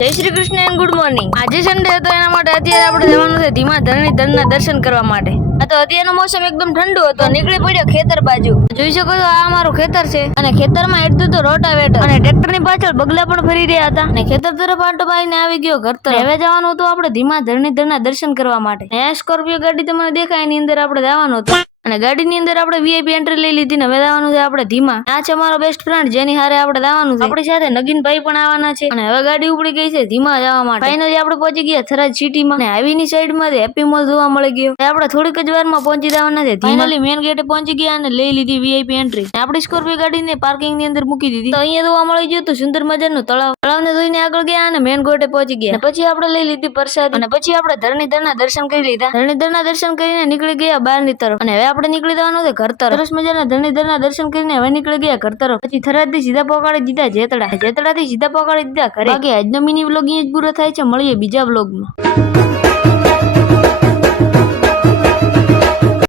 જય Shri Krishna and good morning. આજે Sunday હતો, એના માટે અત્યારે આપણે જવાનું છે ધીમા ધરણીધરના દર્શન કરવા માટે। આ તો અત્યારનો મોસમ એકદમ ઠંડુ હતો, નીકળી પડ્યો ખેતર બાજુ। જોઈ શકો છો આ અમારું ખેતર છે અને ખેતરમાં હેડતું તો રોટાવેટર અને ટ્રેક્ટરની પાછળ બગલા પણ ફરી રહ્યા હતા અને ખેતર તરફ આંટો મારીને આવી ગયો ઘર તરફ। હવે જવાનું હતું આપણે ધીમા ધરણીધરના દર્શન કરવા માટે। આ સ્કોર્પિયો ગાડી તમને દેખાય, એની અંદર આપણે જવાનું હતું અને ગાડીની અંદર આપણે વીઆઈપી એન્ટ્રી લઈ લીધી ને હવે જવાનું છે આપણે ધીમા। આ છે અમારો બેસ્ટ ફ્રેન્ડ, જેની હારે આપણે જવાનું છે। આપણી સાથે નગીનભાઈ પણ આવવાના છે અને હવે ગાડી ઉપડી ગઈ છે ધીમા જવા માટે। ફાઇનલી આપણે પહોંચી ગયા થરાદ સિટીમાં અને હાઈવેની સાઈડમાં હેપી મોલ જોવા મળી ગયો। આપણે થોડીક જ વારમાં પહોંચી જવાના છે। ફાઇનલી મેન ગેટે પહોંચી ગયા અને લઈ લીધી વીઆઈપી એન્ટ્રી। આપણી સ્કોર્પિયો ગાડીને પાર્કિંગની અંદર મૂકી દીધી। તો અહીંયા જોવા મળી ગયું તો સુંદર મજાનું તળાવ। તળાવને જોઈને આગળ ગયા અને મેન ગેટે પહોંચી ગયા। પછી આપણે લઈ લીધી પ્રસાદ અને પછી આપણે ધરણીધરના દર્શન કરી લીધા। ધરણીધરના દર્શન કરીને નીકળી ગયા બહારની તરફ અને હવે આપણે નીકળી જવાનું છે ઘર તરફ। સરસ મજાના ધરણીધરના દર્શન કરીને હવે નીકળી ગયા ઘર તરફ। પછી થરાદથી સીધા પહોંચાડી દીધા જેતડા, જેતડાથી સીધા પહોંચાડી દીધા ઘરે। બાકી આજનો મિની વ્લોગ અહીંયા જ પૂરો થાય છે, મળીએ બીજા વ્લોગમાં।